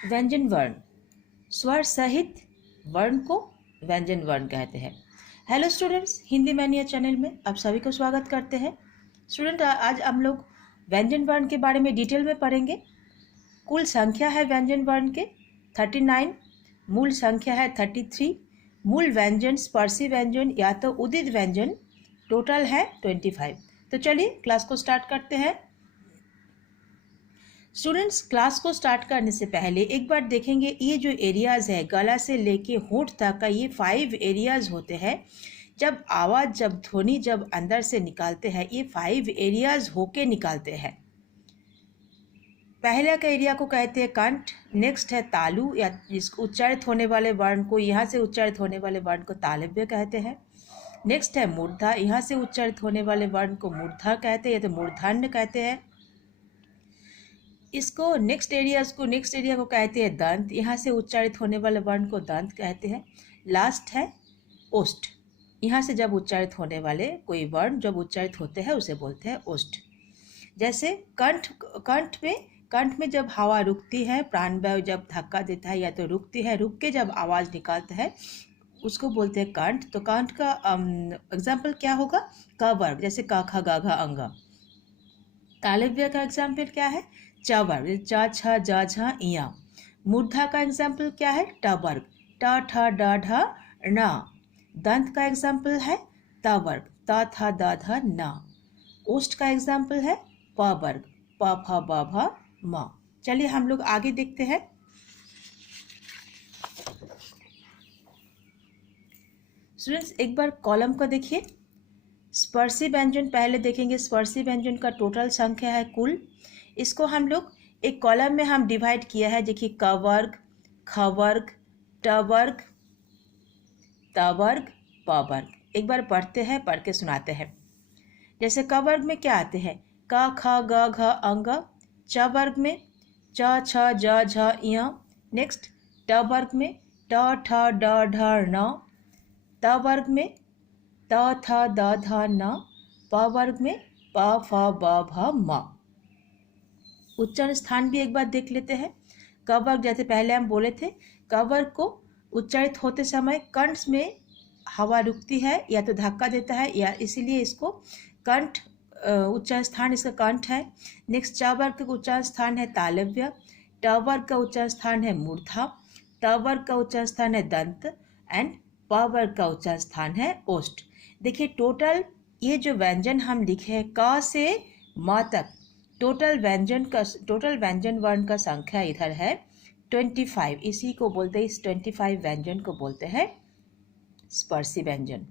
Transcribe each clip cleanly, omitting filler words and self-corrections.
व्यंजन वर्ण, स्वर सहित वर्ण को व्यंजन वर्ण कहते हैं। Hello students, Hindi mania channel में आप सभी को स्वागत करते हैं। स्टूडेंट, आज हम लोग व्यंजन वर्ण के बारे में डिटेल में पढ़ेंगे। कुल संख्या है व्यंजन वर्ण के 39, मूल संख्या है 33, मूल व्यंजन स्पर्शी व्यंजन या तो उदित व्यंजन टोटल है 25। तो चलिए क्लास को स्टार्ट करते हैं। स्टूडेंट्स, क्लास को स्टार्ट करने से पहले एक बार देखेंगे, ये जो एरियाज़ है गला से लेके होंठ तक का, ये 5 एरियाज़ होते हैं। जब आवाज़, जब ध्वनि जब अंदर से निकालते हैं, ये 5 एरियाज़ होके निकालते हैं। पहला का एरिया को कहते हैं कंठ, नेक्स्ट है तालु या जिसको उच्चारित होने वाले वर्ण को, यहाँ से उच्चारित होने वाले वर्ण को तालव्य कहते हैं। नेक्स्ट है मूर्धा, यहाँ से उच्चारित होने वाले वर्ण को मूर्धा कहते हैं या तो मूर्धन्य कहते हैं। इसको नेक्स्ट एरिया को कहते हैं दंत, यहाँ से उच्चारित होने वाले वर्ण को दंत कहते हैं। लास्ट है ओष्ठ, यहाँ से जब उच्चारित होने वाले कोई वर्ण जब उच्चारित होते हैं उसे बोलते हैं ओष्ठ। जैसे कंठ में जब हवा रुकती है, प्राणवायु जब धक्का देता है या तो रुकती है, रुक के जब आवाज़ निकालता है उसको बोलते हैं कंठ। तो कंठ का एग्जाम्पल क्या होगा? क वर्ग, जैसे क ख ग घ अंग। तालव्य का एग्जाम्पल क्या है? च वर्ग, च छ ज झ इया। मूर्धा का एग्जाम्पल क्या है? ट वर्ग, ट ठ ड ढ ण। दंत का एग्जाम्पल है त वर्ग, त थ द ध न। ओष्ठ का एग्जाम्पल है प वर्ग, प फ ब भ म। चलिए हम लोग आगे देखते हैं। स्टूडेंट्स, एक बार कॉलम को देखिए। स्पर्शी व्यंजन पहले देखेंगे। स्पर्शी व्यंजन का टोटल संख्या है कुल। इसको हम लोग एक कॉलम में हम डिवाइड किया है। देखिए क वर्ग, ख वर्ग, ट वर्ग, त वर्ग, प वर्ग। एक बार पढ़ते हैं, पढ़ के सुनाते हैं। जैसे क वर्ग में क्या आते हैं? क ख ग घ अंग। च वर्ग में च छ ज झ इय। नेक्स्ट ट वर्ग में ट ठ ड ढ ण। त वर्ग में त थ द ध न। प वर्ग में प फ ब भ म। उच्चारण स्थान भी एक बार देख लेते हैं। क वर्ग, जैसे पहले हम बोले थे, क वर्ग को उच्चारित होते समय कंठ में हवा रुकती है या तो धक्का देता है, या इसीलिए इसको कंठ उच्चारण स्थान इसका कंठ है। नेक्स्ट च वर्ग का उच्चारण स्थान है तालव्य। ट वर्ग का उच्चारण स्थान है मूर्धा। त वर्ग का उच्चारण स्थान है दंत एंड प वर्ग का उच्चारण स्थान है ओष्ठ। देखिए टोटल ये जो व्यंजन हम लिखे हैं क से म तक, टोटल व्यंजन वर्ण का संख्या इधर है 25। इसी को बोलते हैं, इस 25 व्यंजन को बोलते हैं स्पर्शी व्यंजन।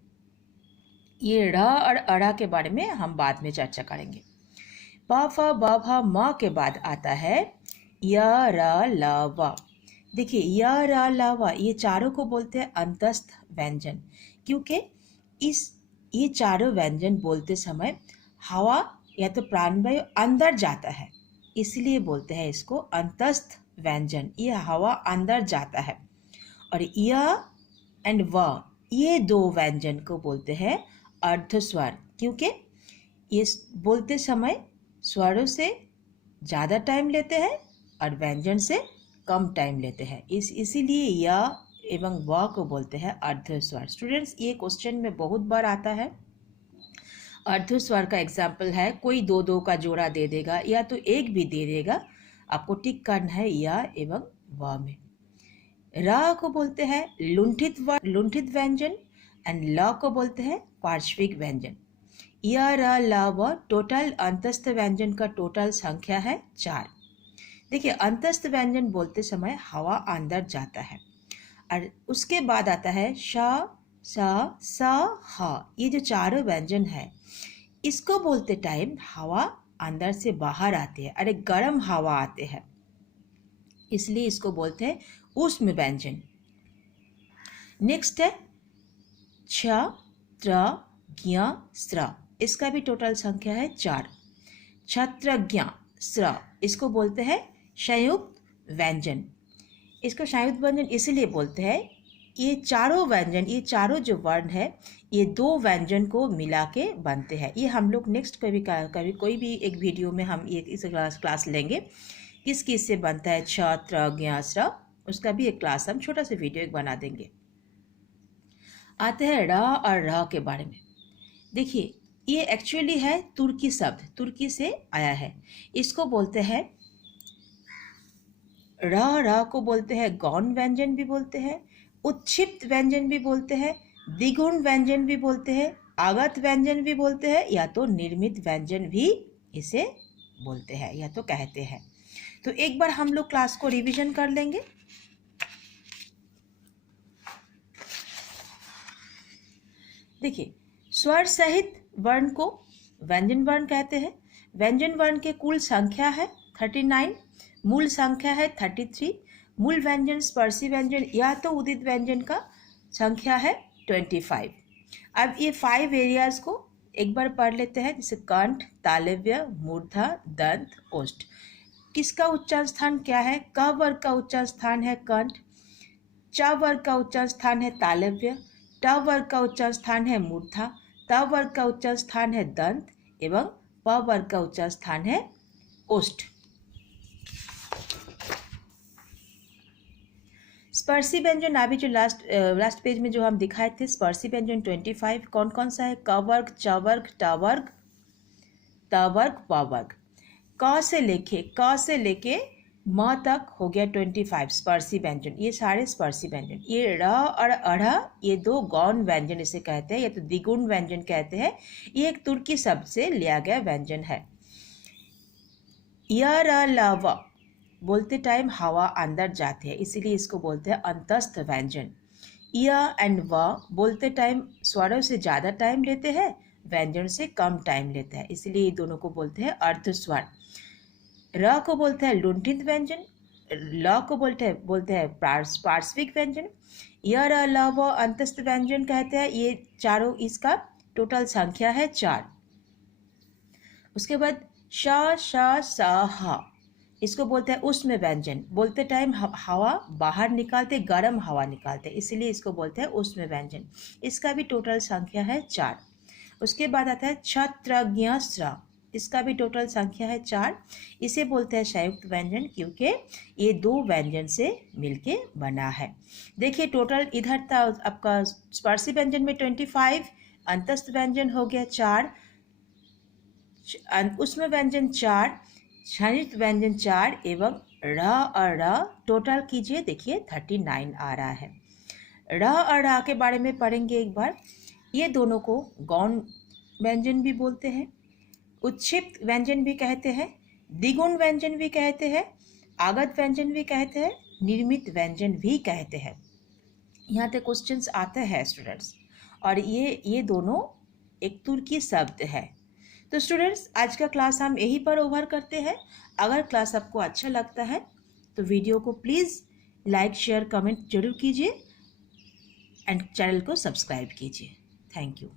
ये ढ़ और अड़ा के बारे में हम बाद में चर्चा करेंगे। प फ ब भ म के बाद आता है य र ल व। देखिए य र ल व, ये चारों को बोलते हैं अंतस्थ व्यंजन, क्योंकि ये चारों व्यंजन बोलते समय हवा या तो प्राणवायु अंदर जाता है, इसलिए बोलते हैं इसको अंतस्थ व्यंजन। ये हवा अंदर जाता है। और य एंड व, ये दो व्यंजन को बोलते हैं अर्धस्वर, क्योंकि ये बोलते समय स्वरों से ज़्यादा टाइम लेते हैं और व्यंजन से कम टाइम लेते हैं, इसीलिए य एवं व को बोलते हैं अर्धस्वर। स्टूडेंट्स, ये क्वेश्चन में बहुत बार आता है। अर्धस्वर का एग्जाम्पल है, कोई दो दो का जोड़ा दे देगा या तो एक भी दे देगा, आपको टिक करना है य एवं व में। र को बोलते हैं लुंठित व्यंजन एंड ल को बोलते हैं पार्श्विक व्यंजन। य र ल व टोटल अंतस्थ व्यंजन का टोटल संख्या है 4। देखिए अंतस्थ व्यंजन बोलते समय हवा अंदर जाता है, और उसके बाद आता है श स स ह। ये जो चारों व्यंजन है, इसको बोलते टाइम हवा अंदर से बाहर आती है, अरे गर्म हवा आते हैं, इसलिए इसको बोलते हैं ऊष्म व्यंजन। नेक्स्ट है छ त्र ज्ञ स्र, इसका भी टोटल संख्या है 4। छत्रज्ञ स्र, इसको बोलते हैं संयुक्त व्यंजन। इसको संयुक्त व्यंजन इसलिए बोलते हैं, ये चारों व्यंजन, ये चारों जो वर्ण है, ये दो व्यंजन को मिला के बनते हैं। ये हम लोग नेक्स्ट कभी कोई भी एक वीडियो में हम ये इस क्लास लेंगे किस किस से बनता है छ त्र ज्ञ स्र, उसका भी एक क्लास हम छोटा सा वीडियो एक बना देंगे। आते हैं र और र के बारे में। देखिए ये एक्चुअली है तुर्की शब्द, तुर्की से आया है। इसको बोलते हैं र को बोलते हैं गौण व्यंजन भी बोलते हैं, उत्क्षिप्त व्यंजन भी बोलते हैं, द्विगुण व्यंजन भी बोलते हैं, आगत व्यंजन भी बोलते हैं, या तो निर्मित व्यंजन भी इसे बोलते हैं या तो कहते हैं। तो एक बार हम लोग क्लास को रिवीजन कर लेंगे। देखिए स्वर सहित वर्ण को व्यंजन वर्ण कहते हैं। व्यंजन वर्ण के कुल संख्या है 39, मूल संख्या है 33। मूल व्यंजन स्पर्शी व्यंजन या तो उदित व्यंजन का संख्या है 25। अब ये 5 एरियाज को एक बार पढ़ लेते हैं, जैसे कंठ, तालव्य, मूर्धा, दंत, ओष्ठ। किसका उच्चारण स्थान क्या है? क वर्ग का उच्चारण स्थान है कंठ, च वर्ग का उच्चारण स्थान है तालव्य, ट वर्ग का उच्चारण स्थान है मूर्धा, त वर्ग का उच्चारण स्थान है दंत एवं प वर्ग का उच्चारण स्थान है ओष्ठ। स्पर्शी व्यंजन अभी जो लास्ट पेज में जो हम दिखाए थे, स्पर्शी व्यंजन 25 कौन कौन सा है? क वर्ग, च वर्ग, ट वर्ग, त वर्ग, प वर्ग। क से लेके म तक हो गया 25 स्पर्शी व्यंजन। ये सारे स्पर्शी व्यंजन। ये र और अढ़, ये 2 गौण व्यंजन इसे कहते हैं या तो द्विगुण व्यंजन कहते हैं। ये एक तुर्की शब्द से लिया गया व्यंजन है। य र ल व बोलते टाइम हवा अंदर जाती है, इसीलिए इसको बोलते हैं अंतस्थ व्यंजन। य एंड व बोलते टाइम स्वरों से ज़्यादा टाइम लेते हैं, व्यंजन से कम टाइम लेते हैं, इसलिए ये दोनों को बोलते हैं अर्धस्वर। र को बोलते हैं लुंठित व्यंजन, ल को बोलते हैं पार्श्विक व्यंजन। य र ल व अंतस्थ व्यंजन कहते हैं। ये चारों, इसका टोटल संख्या है 4। उसके बाद श श स ह, इसको बोलते हैं उष्म व्यंजन। बोलते टाइम हवा बाहर निकालते, गर्म हवा निकालते, इसीलिए इसको बोलते हैं उष्म व्यंजन। इसका भी टोटल संख्या है 4। उसके बाद आता है क्षत्रज्ञ स्र, इसका भी टोटल संख्या है 4। इसे बोलते हैं संयुक्त व्यंजन, क्योंकि ये 2 व्यंजन से मिलके बना है। देखिए टोटल इधर था आपका स्पर्शी व्यंजन में 25, अंतस्थ व्यंजन हो गया 4, उष्म व्यंजन 4, संयुक्त व्यंजन 4 एवं र और र टोटल कीजिए, देखिए 39 आ रहा है। र और र के बारे में पढ़ेंगे एक बार। ये दोनों को गौण व्यंजन भी बोलते हैं, उत्क्षिप्त व्यंजन भी कहते हैं, द्विगुण व्यंजन भी कहते हैं, आगत व्यंजन भी कहते हैं, निर्मित व्यंजन भी कहते हैं। यहाँ तक क्वेश्चंस आते हैं स्टूडेंट्स, और ये दोनों एक तुर्की शब्द है। तो स्टूडेंट्स आज का क्लास हम यहीं पर ओवर करते हैं। अगर क्लास आपको अच्छा लगता है तो वीडियो को प्लीज़ लाइक, शेयर, कमेंट जरूर कीजिए एंड चैनल को सब्सक्राइब कीजिए। Thank you.